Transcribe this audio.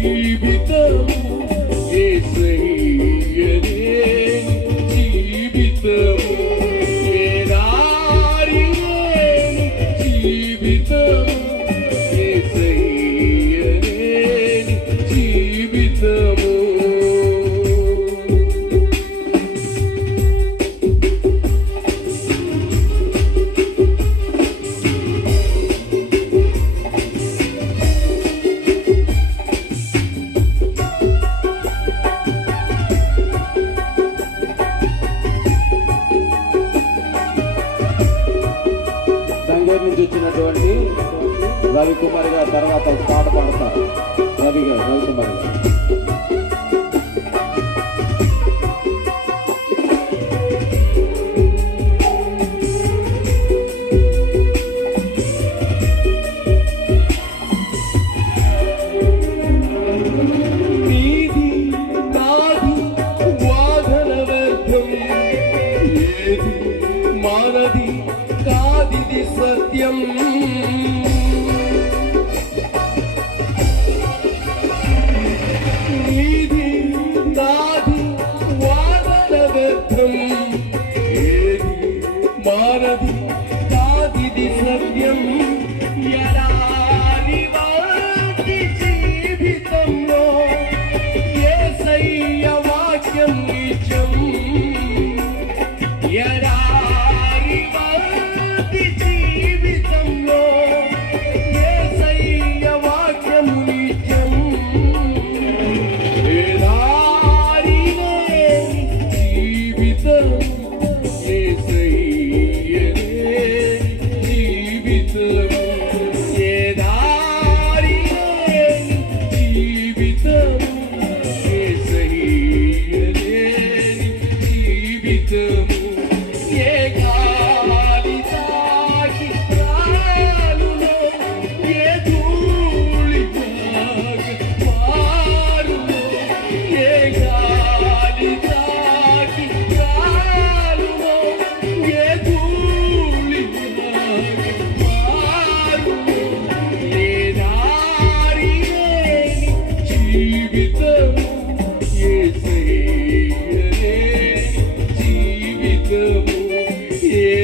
జీవితము యేసయ్యనే జీవితము ఎడారి జీవితము యేసయ్యనే జీవితము. నుంచి వచ్చినటువంటి రవికుమార్ గారు తర్వాత పాట పాడతారు. రవికుమార్ గారు నీది నాది వాదన వ్యర్థం ఏది మానది కాదిది సత్యం. నీది నాది వాదన వ్యర్థం ఏది మానది కాదిది సత్యం. ఎడారి వాటి జీవితంలో యేసయ్య వాక్యం నిజం. ఎడారి వాటి జీవితంలో యేసయ్య వాక్యం నిజం. ఎడారి జీవితం యేసయ్యనే జీవితం. ఎడారి జీవితం యేసయ్యనే జీవితం. ఏ గాలి తాకి ప్రాణులో ఏ ధూళి మారులో. ఏ గాలి తాకి ప్రాణులో ఏ ధూళి మారులో. ఏ దారి జీవితం యేసయ్యనే జీవితము. ఏ